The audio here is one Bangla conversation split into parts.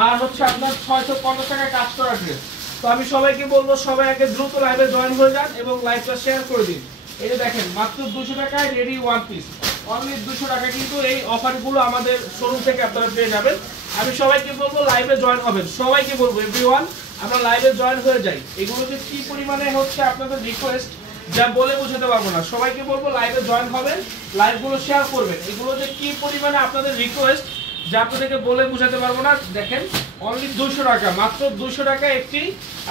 আর হচ্ছে আপনার 650 টাকায় কাজ করা ড্রেস। তো আমি সবাইকে বলবো সবাই আগে দ্রুত লাইভে জয়েন হয়ে যান এবং লাইভটা শেয়ার করে দিন। এই যে দেখেন মাত্র 200 টাকায় রেডি ওয়ান পিস, অনলি 200 টাকা কিন্তু এই অফারগুলো আমাদের শোরুম থেকে আপনারা পেয়ে যাবেন। আমি সবাইকে বলবো লাইভে জয়েন হবেন, সবাইকে বলবো এভরিওয়ান আমরা লাইভে জয়েন হয়ে যাই। এগুলো যে কি পরিমাণে হচ্ছে আপনাদের রিকোয়েস্ট যা বলে বোঝাতে পারবো না। সবাইকে বলবো লাইভে জয়েন হবেন, লাইভগুলো শেয়ার করবেন। এগুলো যে কি পরিমাণে আপনাদের রিকোয়েস্ট যা আপনাদেরকে বলে বোঝাতে পারবো না। দেখেন অনলি 200 টাকা, মাত্র 200 টাকা একটি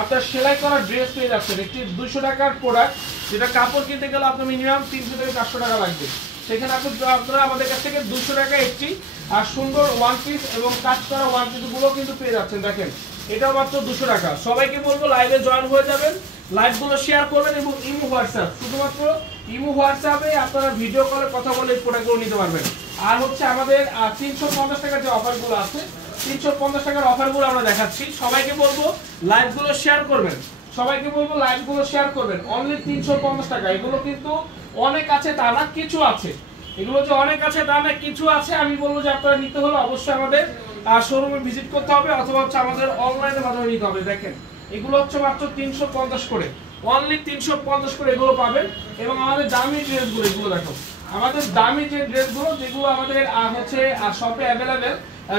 আপনার সেলাই করা ড্রেস পেয়ে যাচ্ছেন। একটি 200 টাকার প্রোডাক্ট যেটা কাপড় কিনতে গেলে আপনার মিনিমাম 300 থেকে 400 টাকা লাগবে, সেখানে আপনারা আমাদের কাছ থেকে 200 টাকা একটি আর সুন্দর ওয়ান পিস এবং কাজ করা ওয়ান পিসগুলো কিন্তু পেয়ে যাচ্ছেন। দেখেন এটাও মাত্র 200 টাকা। সবাইকে বলবো লাইভে জয়েন হয়ে যাবেন, লাইভগুলো শেয়ার করবেন এবং ইমো হোয়াটসঅ্যাপ, শুধুমাত্র ইমো হোয়াটসঅ্যাপে আপনারা ভিডিও কলে কথা বলে এই প্রোডাক্টগুলো নিতে পারবেন। আর হচ্ছে আমাদের 350 টাকার যে অফারগুলো আছে, 350 টাকার অফারগুলো আমরা দেখাচ্ছি। সবাইকে বলবো লাইভগুলো শেয়ার করবেন, সবাইকে বলবো লাইভগুলো শেয়ার করবেন। অনলি 350 টাকা। এগুলো কিন্তু অনেক আছে তা না, কিছু আছে। এগুলো যে অনেক আছে তা না, কিছু আছে। আমি বলবো যে আপনারা নিতে হলে অবশ্যই আমাদের শোরুমে ভিজিট করতে হবে অথবা হচ্ছে আমাদের অনলাইনের মাধ্যমে নিতে হবে। দেখেন এগুলো হচ্ছে মাত্র 350 করে, অনলি 350 করে এগুলো পাবেন। এবং আমাদের দামি ড্রেসগুলো, এগুলো দেখো আমাদের দামি যে ড্রেসগুলো যেগুলো আমাদের হচ্ছে শপে অ্যাভেলেবেল,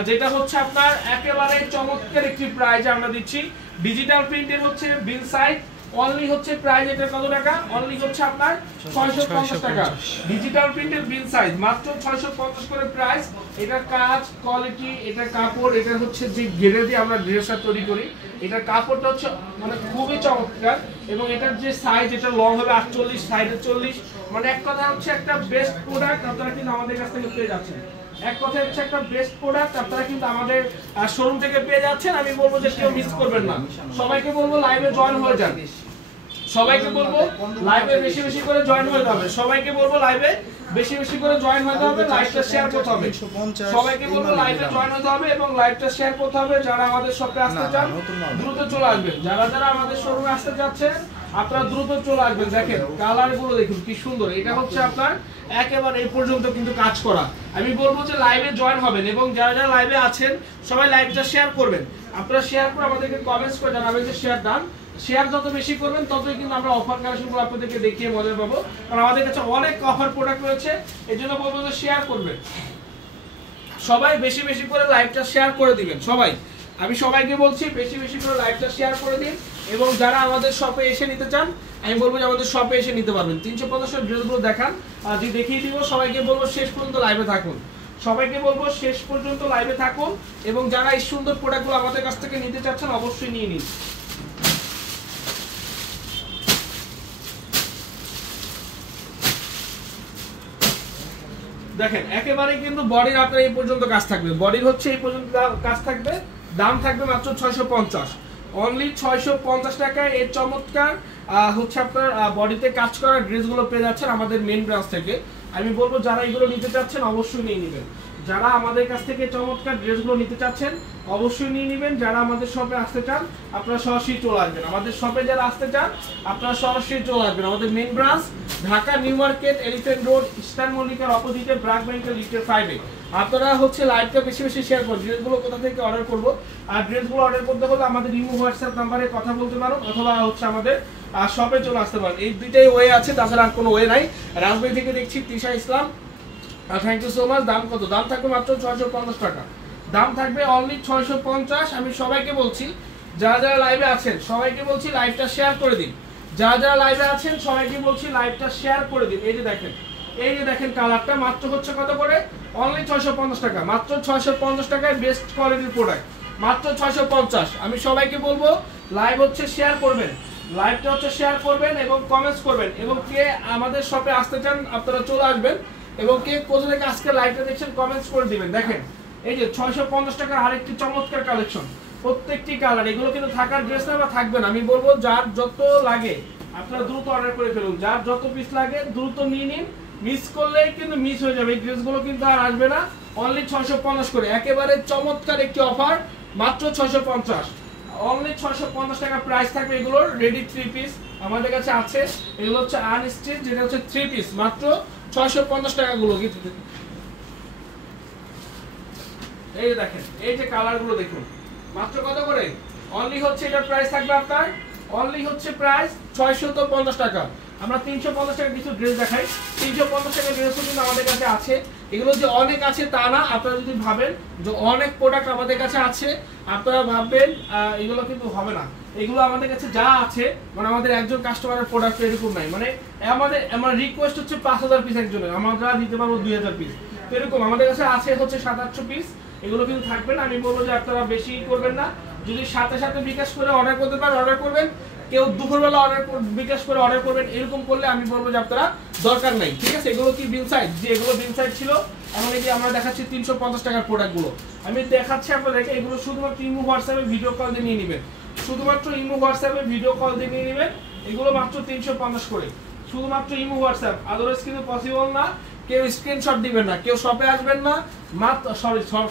যেটা হচ্ছে আপনার একেবারে চমৎকার একটি প্রাইস আমরা দিচ্ছি। ডিজিটাল প্রিন্টের হচ্ছে বিল সাইজ, অনলি হচ্ছে প্রাইস এটা কত টাকা, অনলি হচ্ছে আপনার 650 টাকা। ডিজিটাল প্রিন্টের বিল সাইজ মাত্র 650 করে প্রাইস। এটা কাজ কোয়ালিটি, এটা কাপড়, এটা হচ্ছে যে ঘেরে দিয়ে আমরা ড্রেসটা তৈরি করি, এটা কাপড়টা হচ্ছে মানে খুবই চমৎকার। এবং এটার যে সাইজ, এটা লং হবে 48, সাইডে 40, মানে এক কথা হচ্ছে একটা বেস্ট প্রোডাক্ট আপনারা কিন্তু আমাদের কাছ থেকে পেয়ে যাচ্ছেন। এক কথা হচ্ছে একটা বেস্ট প্রোডাক্ট আপনারা কিন্তু আমাদের শোরুম থেকে পেয়ে যাচ্ছেন। আমি বলবো যে কেউ মিস করবেন না, সবাইকে বলবো লাইভে জয়েন হয়ে যান, সবাইকে বলবো লাইভে বেশি বেশি করে জয়েন হতে হবে, সবাইকে বলবো লাইভে বেশি বেশি করে জয়েন হতে হবে, লাইভটা শেয়ার করতে হবে। সবাইকে বলবো লাইভে জয়েন হতে হবে এবং লাইভটা শেয়ার করতে হবে। যারা আমাদের শপে আসতে চান দ্রুত চলে আসবেন, যারা যারা আমাদের শোরুমে আসতে যাচ্ছেন আপনারা দ্রুত চলে আসবেন। দেখেন কালারগুলো দেখুন কি সুন্দর, এটা হচ্ছে আপনার একেবারে এই পর্যন্ত কিন্তু কাজ করা। আমি বলবো যে লাইভে জয়েন হবেন এবং যারা যারা লাইভে আছেন সবাই লাইভটা শেয়ার করবেন। আপনারা শেয়ার করে আমাদেরকে কমেন্টস করে জানাবেন যে শেয়ার ডান। শেয়ার যত বেশি করবেন ততই কিন্তু আমরা অফার কালেকশনগুলো আপনাদেরকে দেখিয়ে মজা পাবো, কারণ আমাদের কাছে অনেক অফার প্রোডাক্ট রয়েছে। এই জন্য বলবো যে শেয়ার করবেন, সবাই বেশি বেশি করে লাইভটা শেয়ার করে দিবেন। সবাই, আমি সবাইকে বলছি বেশি বেশি করে লাইভটা শেয়ার করে দিন। এবং যারা আমাদের শপে এসে নিতে চান আমি বলবো যে আমাদের শপে এসে নিতে পারবেন। 350 ড্রেসগুলো দেখান, যে দেখিয়ে দিব। সবাইকে বলবো শেষ পর্যন্ত লাইভে থাকুন, সবাইকে বলবো শেষ পর্যন্ত লাইভে থাকুন। এবং যারা এই সুন্দর প্রোডাক্টগুলো আমাদের কাছ থেকে নিতে চাচ্ছেন অবশ্যই নিয়ে নিন। দেখেন একেবারে কিন্তু বডির আপনার এই পর্যন্ত কাজ থাকবে, বডির হচ্ছে এই পর্যন্ত কাজ থাকবে। দাম থাকবে মাত্র 650, অনলি 650 টাকায় এই চমৎকার হচ্ছে আপনার বডিতে কাজ করা ড্রেসগুলো পেয়ে যাচ্ছেন আমাদের মেইন ব্রাঞ্চ থেকে। আমি বলবো যারা এগুলো নিতে চাচ্ছেন অবশ্যই নিয়ে নেবেন, যারা আমাদের কাছ থেকে চমৎকার ড্রেসগুলো নিতে চাচ্ছেন অবশ্যই নিয়ে নেবেন। যারা আমাদের শপে আসতে চান আপনারা সরাসরি চলে আসবেন, আমাদের শপে যারা আসতে চান আপনারা সরাসরি চলে আসবেন। আমাদের main branch Dhaka New Market, Elephant Road, Eastern মল্লিকার অপোজিটে ব্র্যাক ব্যাংকের লিফটের 5-এ। আপনারা হচ্ছে লাইভটা বেশি বেশি শেয়ার করুন। ড্রেসগুলো কোথা থেকে অর্ডার করবো, আর ড্রেসগুলো অর্ডার করতে হলে আমাদের ইমো হোয়াটসঅ্যাপ নাম্বারে কথা বলতে পারো অথবা হচ্ছে আমাদের শপে চলে আসতে পারেন। এই দুইটাই ওয়ে আছে, তাছাড়া আর কোনো ওয়ে নাই। রাজবাড়ী থেকে দেখছি তৃষা ইসলাম, থ্যাংক ইউ সো মাচ। দাম কত? দাম থাকবে মাত্র 650 টাকা, দাম থাকবে অনলি 650। আমি সবাইকে বলছি যারা যারা লাইভে আছেন সবাইকে বলছি লাইভটা শেয়ার করে দিন, যারা যারা লাইভে আছেন সবাইকে বলছি লাইভটা শেয়ার করে দিন। এই যে দেখেন, এই যে দেখেন কালারটা মাত্র হচ্ছে কত করে, অনলি 650 টাকা, মাত্র 650 টাকায় বেস্ট কোয়ালিটির প্রোডাক্ট, মাত্র 650। আমি সবাইকে বলবো লাইভ হচ্ছে শেয়ার করবেন, লাইভটা হচ্ছে শেয়ার করবেন এবং কমেন্টস করবেন। এবং কে আমাদের শপে আসতে চান আপনারা চলে আসবেন, এবং কে কোথা থেকে আজকে লাইভটা দেখছেন কমেন্টস করে দিবেন। দেখেন এই যে 650 টাকার আরেকটি চমৎকার কালেকশন, প্রত্যেকটি কালার, এগুলো কিন্তু থাকার ড্রেস না বা থাকবে না। আমি বলবো যার যত লাগে আপনারা দ্রুত অর্ডার করে ফেলুন, যার যত পিস লাগে দ্রুত নিয়ে নিন, মিস করলেই কিন্তু মিস হয়ে যাবে। এই ড্রেসগুলো কিন্তু আর আসবে না, অনলি 650 করে, একেবারে চমৎকার একটি অফার, মাত্র 650, অনলি 650 টাকা প্রাইস থাকবে। এগুলোর রেডি 3 পিস আমাদের কাছে আছে, এগুলো হচ্ছে আনস্টিচ, যেটা হচ্ছে 3 পিস, মাত্র 650 টাকা গুলো। এই দেখেন এই যে কালার গুলো দেখুন, মাত্র কত করে? অনলি হচ্ছে এটার প্রাইস থাকবে আপনার অনলি হচ্ছে প্রাইস 650 টাকা। আমরা 350 টাকা কিছু ড্রেস দেখাই। 350 টাকা ড্রেসও কিন্তু আমাদের কাছে আছে। এগুলো যে অনেক আছে তা না, আপনারা যদি ভাবেন যে অনেক প্রোডাক্ট আমাদের কাছে আছে, আপনারা ভাববেন এগুলো কিন্তু হবে না। এগুলো আমাদের কাছে যা আছে, মানে আমাদের একজন কাস্টমারের প্রোডাক্ট এরকম নাই, মানে আমার রিকোয়েস্ট হচ্ছে 5000 পিস একজনের, আমরা দিতে পারবো 2000 পিস। তো এরকম আমাদের কাছে আছে হচ্ছে 700-800 পিস। এগুলো কিন্তু থাকবে না। আমি বলবো যে আপনারা বেশি করবেন না, যদি সাথে সাথে বিকাশ করে অর্ডার করতে পারেন অর্ডার করবেন, কেউ দুপুরবেলা বিকাশ করে অর্ডার করবেন, এরকম করলে আমি বলবো যে আপনারা দরকার নাই, ঠিক আছে। এগুলো কি বিল সাইজ, যে এগুলো বিল সাইজ ছিল, এখন এই যে আমরা দেখাচ্ছি 350 টাকার প্রোডাক্টগুলো আমি দেখাচ্ছি আপনাদেরকে। এগুলো শুধুমাত্র ইমো হোয়াটসঅ্যাপে ভিডিও কল দিয়ে নিয়ে নেবেন, শুধুমাত্র ইমো হোয়াটসঅ্যাপে ভিডিও কল দিয়ে নিয়ে নেবেন। এগুলো মাত্র 350 করে, শুধুমাত্র ইমো হোয়াটসঅ্যাপ, আদারওয়াইজ কিন্তু পসিবল না। কেউ স্ক্রিনশট দিবেন না, কেউ শপে আসবেন না, মাত্র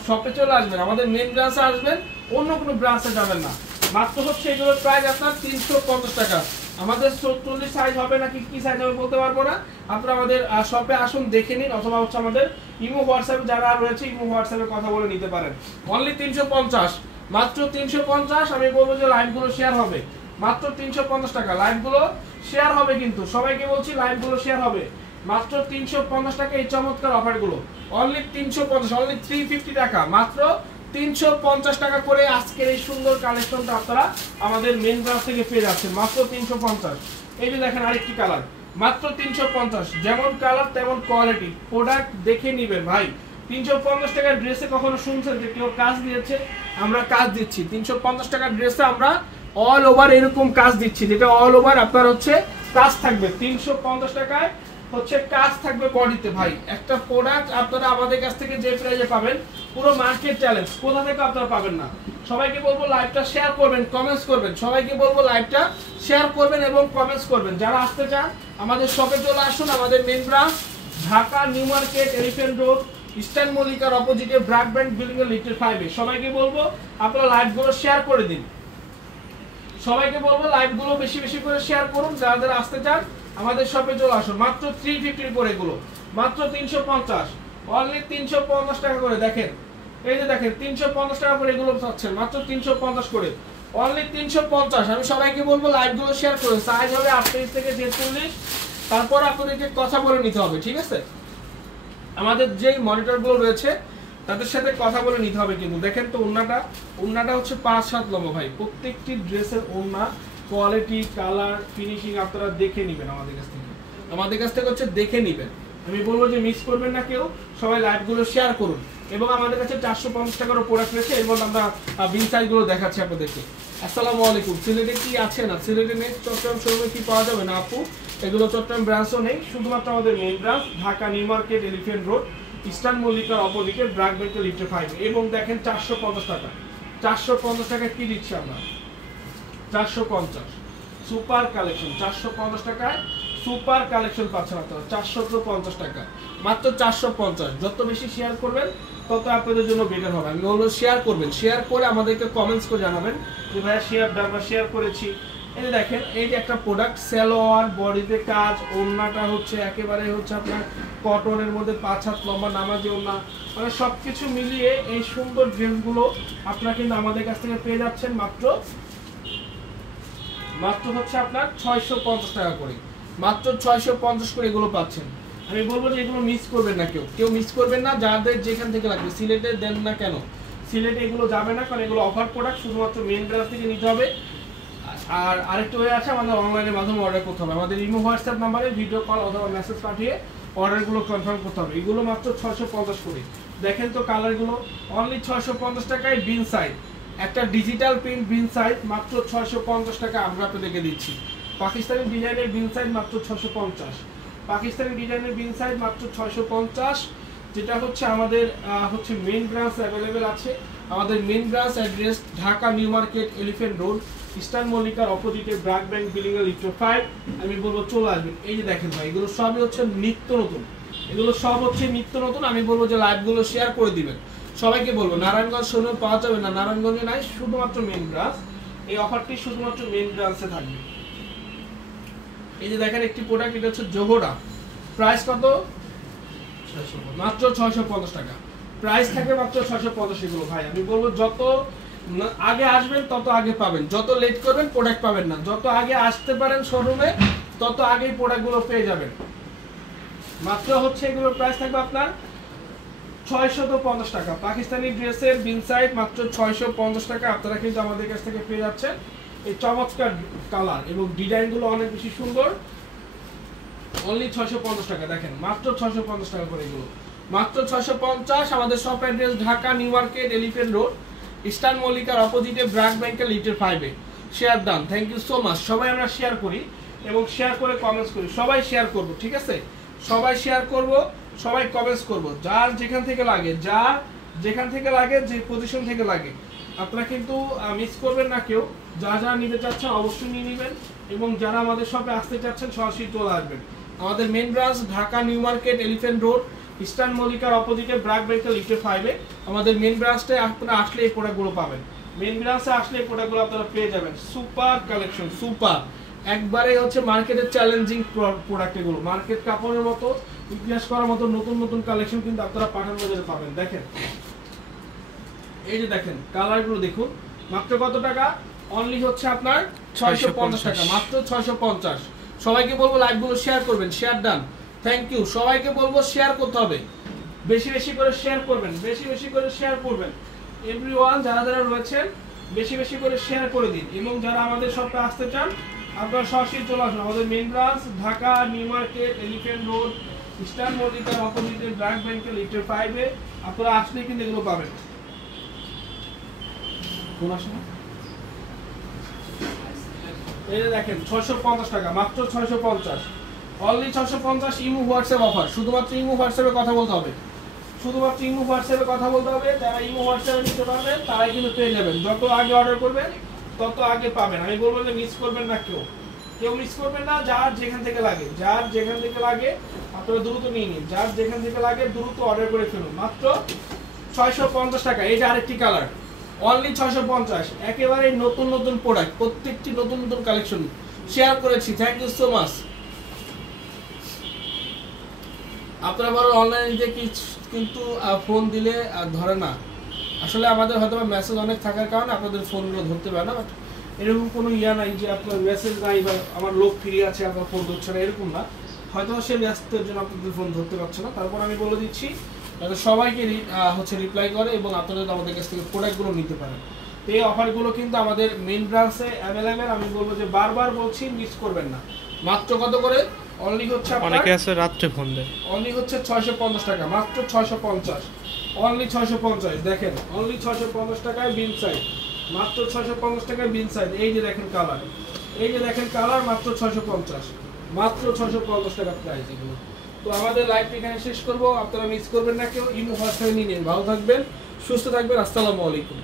শপে চলে আসবেন, আমাদের মেন ব্রাঞ্চে আসবেন, অন্য কোনো ব্রাঞ্চে যাবেন না। মাত্র হচ্ছে এগুলোর প্রাইস আপনার 350 টাকা। আমাদের 44 সাইজ হবে নাকি কি সাইজ হবে বলতে পারবো না, আপনারা আমাদের শপে আসুন দেখে নিন, অথবা হচ্ছে আমাদের ইমো হোয়াটসঅ্যাপে যারা রয়েছে ইমো হোয়াটসঅ্যাপে কথা বলে নিতে পারেন। অনলি 350, মাত্র 350। আমি বলবো যে লাইভগুলো শেয়ার হবে মাত্র 350 টাকা, লাইভগুলো শেয়ার হবে, কিন্তু সবাইকে বলছি লাইভগুলো শেয়ার হবে মাত্র 350 টাকা। এই চমৎকার অফারগুলো অনলি 350, অনলি 350 টাকা, মাত্র 350 টাকা করে আজকের এই সুন্দর কালেকশনটা আপনারা আমাদের মেন ব্রাঞ্চ থেকে পেয়ে যাচ্ছেন মাত্র 350। এই যে দেখেন আরেকটি কালার, মাত্র 350, যেমন কালার তেমন কোয়ালিটি, প্রোডাক্ট দেখে নেবেন ভাই। 350 টাকার ড্রেসে কখনো শুনছেন যে কেউ কাজ দিয়েছে? আমরা কাজ দিচ্ছি 350 টাকার ড্রেসে, আমরা অল ওভার এরকম কাজ দিচ্ছি, যেটা অল ওভার আপনার হচ্ছে কাজ থাকবে 350 টাকায়, হচ্ছে কাজ থাকবে বডিতে। ভাই একটা প্রোডাক্ট আপনারা আমাদের কাছ থেকে যে প্রাইসে পাবেন, পুরো মার্কেট চ্যালেঞ্জ, কোথা থেকে আপনারা পাবেন না। সবাইকে বলবো লাইভটা শেয়ার করবেন, কমেন্টস করবেন, সবাইকে বলবো লাইভটা শেয়ার করবেন এবং কমেন্টস করবেন। যারা আসতে চান আমাদের শপে চলে আসুন, আমাদের main branch Dhaka New Market, Elephant Road, Eastern মল্লিকার অপোজিটে ব্র্যাক ব্যাংক বিল্ডিং এর লিফট 5 এ। সবাইকে বলবো আপনারা লাইভগুলো শেয়ার করে দিন, সবাইকে বলবো লাইভগুলো বেশি বেশি করে শেয়ার করুন। যারা যারা আসতে চান আমাদের শপে চলে আসুন, মাত্র 350 করে এগুলো, মাত্র 350, অনলি 350 টাকা করে। দেখেন এই যে দেখেন 350 টাকা করে এগুলো পাচ্ছেন মাত্র 350 করে, অনলি 350। আমি সবাইকে বলবো লাইভগুলো শেয়ার করুন। সাইজ হবে 28 থেকে 43, তারপর আপনাদেরকে কথা বলে নিতে হবে, ঠিক আছে। আমাদের যে মনিটরগুলো রয়েছে তাদের সাথে কথা বলে নিতে হবে কিন্তু। দেখেন তো ওন্নাটা হচ্ছে 5-7 লম্বা ভাই, প্রত্যেকটি ড্রেসের ওন্না কোয়ালিটি, কালার, ফিনিশিং আপনারা দেখে নেবেন আমাদের কাছ থেকে হচ্ছে দেখে নেবেন। আমি বলবো যে মিস করবেন না কেউ, সবাই লাইভগুলো শেয়ার করুন। এবং আমাদের কাছে 450 টাকারও প্রোডাক্ট রয়েছে, এর মধ্যে আমরা বিল সাইজগুলো দেখাচ্ছি আপনাদেরকে। আসসালামু আলাইকুম। সিলেটে কি আছে না? সিলেটে নেক্সট চট্টগ্রাম শোরুমে কি পাওয়া যাবে না আপু? এগুলো চট্টগ্রাম ব্রাঞ্চও নেই, শুধুমাত্র আমাদের main branch Dhaka New Market, Elephant Road, Eastern মল্লিকার অপোজিটে ব্র্যাক ব্যাংকের লিফট 5। এবং দেখেন 450 টাকা, 450 টাকা কি দিচ্ছি আমরা? 450 সুপার কালেকশন, 450 টাকায় সুপার কালেকশন পাচ্ছেন আপনারা 450 টাকা, মাত্র 450। যত বেশি শেয়ার করবেন তত আপনাদের জন্য বেটার হবে। আমি বলবো শেয়ার করবেন, শেয়ার করে আমাদেরকে কমেন্টস করে জানাবেন যে ভাইয়া শেয়ার করেছি। এই যে দেখেন এই যে একটা প্রোডাক্ট, সালোয়ার, বডিতে কাজ, ওড়নাটা হচ্ছে একেবারে হচ্ছে আপনার কটনের মধ্যে 5 হাত লম্বা নামাজি ওড়না, মানে সবকিছু মিলিয়ে এই সুন্দর ড্রেসগুলো আপনারা কিন্তু আমাদের কাছ থেকে পেয়ে যাচ্ছেন মাত্র হচ্ছে আপনার 650 টাকা করে, মাত্র 650 করে এগুলো পাচ্ছেন। আমি বলবো যে এগুলো মিস করবেন না, কেউ মিস করবেন না। যাদের যেখান থেকে লাগবে, সিলেটে দেন না কেন, সিলেটে এগুলো যাবে না, কারণ এগুলো অফার প্রোডাক্ট, শুধুমাত্র মেন ব্রাঞ্চ থেকে নিতে হবে। আর আরেকটা ওয়ে আছে, আমাদের অনলাইনের মাধ্যমে অর্ডার করতে হবে, আমাদের ইমো হোয়াটসঅ্যাপ নাম্বারে ভিডিও কল অথবা মেসেজ পাঠিয়ে অর্ডারগুলো কনফার্ম করতে হবে। এগুলো মাত্র 650 করে। দেখেন তো কালারগুলো, অনলি 650 টাকায় বিন সাইজ, একটা ডিজিটাল প্রিন্ট বিন সাইজ মাত্র 650 টাকা আমরা আপনাদেরকে দিচ্ছি। পাকিস্তানি ডিজাইনের বিন সাইজ মাত্র 650, পাকিস্তানি ডিজাইনের বিন সাইজ মাত্র 650, যেটা হচ্ছে আমাদের হচ্ছে মেইন ব্রাঞ্চ অ্যাভেলেবেল আছে। আমাদের main branch address Dhaka New Market, Elephant Road, Eastern মল্লিকার অপোজিটে ব্র্যাক ব্যাংক বিল্ডিং এর লিফট 5। আমি বলবো চলে আসবেন। এই যে দেখেন ভাই, এগুলো সবই হচ্ছে নিত্য নতুন, এগুলো সব হচ্ছে নিত্য নতুন। আমি বলবো যে লাইভগুলো শেয়ার করে দিবেন, সবাইকে বলবো। নারায়ণগঞ্জ শোরুমে পাওয়া যাবে না, নারায়ণগঞ্জে নাই, শুধুমাত্র মেইন ব্রাঞ্চ। এই অফারটি শুধুমাত্র মেইন ব্রাঞ্চে থাকবে। এই যে দেখেন একটি প্রোডাক্ট, এটা হচ্ছে জোহরা, প্রাইস কত? মাত্র 650 টাকা প্রাইস থাকে, মাত্র 650। এগুলো ভাই আমি বলবো যত আগে আসবেন তত আগে পাবেন, যত লেট করবেন প্রোডাক্ট পাবেন না। যত আগে আসতে পারেন শোরুমে তত আগেই প্রোডাক্টগুলো পেয়ে যাবেন। মাত্র হচ্ছে এগুলোর প্রাইস থাকবে আপনার 650 টাকা। পাকিস্তানি ড্রেসের বিনসাইড মাত্র 650 টাকা। আপনারা কিন্তু আমাদের কাছ থেকে পেয়ে যাচ্ছেন এই চমৎকার কালার এবং ডিজাইনগুলো অনেক বেশি সুন্দর। অনলি 650 টাকা। দেখেন মাত্র 650 টাকা করে এগুলো, মাত্র 650। আমাদের shop address Dhaka New Market, Elephant Road, Eastern মল্লিকার অপোজিটে, ব্র্যাক ব্যাংকের লিটার 5-এ। Share done, thank you so much. সবাই আমরা শেয়ার করি এবং শেয়ার করে কমেন্টস করি, সবাই শেয়ার করব, ঠিক আছে? সবাই শেয়ার করব, সবাই কমেন্টস করব, যার যেখান থেকে লাগে, যার যেখান থেকে লাগে, যে পজিশন থেকে লাগে, আপনারা কিন্তু মিস করবেন না কেউ। যা নিতে চাচ্ছেন অবশ্যই নিয়ে নেবেন এবং যারা আমাদের শপে আসতে চাচ্ছেন সরাসরি চলে আসবেন। আমাদের main branch Dhaka New Market, Elephant Road, Eastern মল্লিকার অপোজিটে, ব্র্যাক ব্যাংকের লিটার 5-এ। আমাদের মেন ব্রাঞ্চে আপনারা আসলে এই প্রোডাক্টগুলো পাবেন। মেন ব্রাঞ্চে আসলে এই প্রোডাক্টগুলো আপনারা পেয়ে যাবেন। সুপার কালেকশন, সুপার, একবারে হচ্ছে মার্কেটের চ্যালেঞ্জিং প্রোডাক্ট এগুলো। মার্কেট কাপড়ের মতো, ইতিহাস করার মতো নতুন নতুন কালেকশন কিন্তু আপনারা পাঠান বাজারে পাবেন। দেখেন এই যে দেখেন কালারগুলো দেখুন, মাত্র কত টাকা? অনলি হচ্ছে আপনার 650 টাকা, মাত্র 650। সবাইকে বলবো লাইভগুলো শেয়ার করবেন, শেয়ার ডান, থ্যাংক ইউ। সবাইকে বলবো শেয়ার করতে হবে, বেশি বেশি করে শেয়ার করবেন, বেশি বেশি করে শেয়ার করবেন। এভরিওয়ান যারা যারা রয়েছেন বেশি বেশি করে শেয়ার করে দিন এবং যারা আমাদের শপে আসতে চান আপনারা সরাসরি চলে আসুন। আমাদের main branch Dhaka New Market, Elephant Road, Eastern মল্লিকার অপোজিটে, ব্র্যাক ব্যাংকের লিটার 5-এ। আপনারা আসলে কিন্তু এগুলো পাবেন। কোন আসে না? এই যে দেখেন 650 টাকা, মাত্র 650, অনলি 650। ইমো হোয়াটসঅ্যাপ অফার, শুধুমাত্র ইমো হোয়াটসঅ্যাপে কথা বলতে হবে, শুধুমাত্র ইমো হোয়াটসঅ্যাপে কথা বলতে হবে। যারা ইমো হোয়াটসঅ্যাপে নিতে পারবেন তারাই কিন্তু পেয়ে যাবেন। যত আগে অর্ডার করবেন তত আগে পাবেন। আমি বলবো যে মিস করবেন না, কেউ মিস করবেন না। যার যেখান থেকে লাগে, যার যেখান থেকে লাগে আপনারা দ্রুত নিয়ে নিন, যার যেখান থেকে লাগে দ্রুত অর্ডার করে ফেলুন। মাত্র 650 টাকা। এই যে আরেকটি কালার, অনলি 650। একেবারে নতুন নতুন প্রোডাক্ট, প্রত্যেকটি নতুন নতুন কালেকশন শেয়ার করেছি, থ্যাংক ইউ সো মাচ। আপনারা বড় অনলাইনে কিন্তু ফোন দিলে ধরে না, আসলে আমাদের হয়তো মেসেজ অনেক থাকার কারণে আপনাদের ফোনগুলো ধরতে পারে না। বাট এরকম কোনো ইয়া নাই যে আপনার মেসেজ নাই বা আমার লোক ফ্রি আছে আপনার ফোন ধরছে না, এরকম না। হয়তো সে ব্যস্তের জন্য আপনাদের ফোন ধরতে পারছে না। তারপর আমি বলে দিচ্ছি যাতে সবাইকে হচ্ছে রিপ্লাই করে এবং আপনারা আমাদের কাছ থেকে প্রোডাক্টগুলো নিতে পারেন। তো এই অফারগুলো কিন্তু আমাদের মেইন ব্রাঞ্চে অ্যাভেলেবেল। আমি বলবো যে বারবার বলছি, মিস করবেন না। মাত্র কত করে? অনলি হচ্ছে অনেকে আছে রাত্রে ফোন দেয়, অনলি হচ্ছে 650 টাকা, মাত্র 650, অনলি 650। দেখেন অনলি 650 টাকায় বিন সাইড, মাত্র 650 টাকায় বিন সাইড। এই যে দেখেন কালার, এই যে দেখেন কালার, মাত্র 650, মাত্র 650 টাকা প্রাইস এগুলো। তো আমাদের লাইভটি এখানে শেষ করবো, আপনারা মিস করবেন না কেউ। ইমো হোয়াটসঅ্যাপে নিয়ে নিন। ভালো থাকবেন, সুস্থ থাকবেন, আসসালামু আলাইকুম।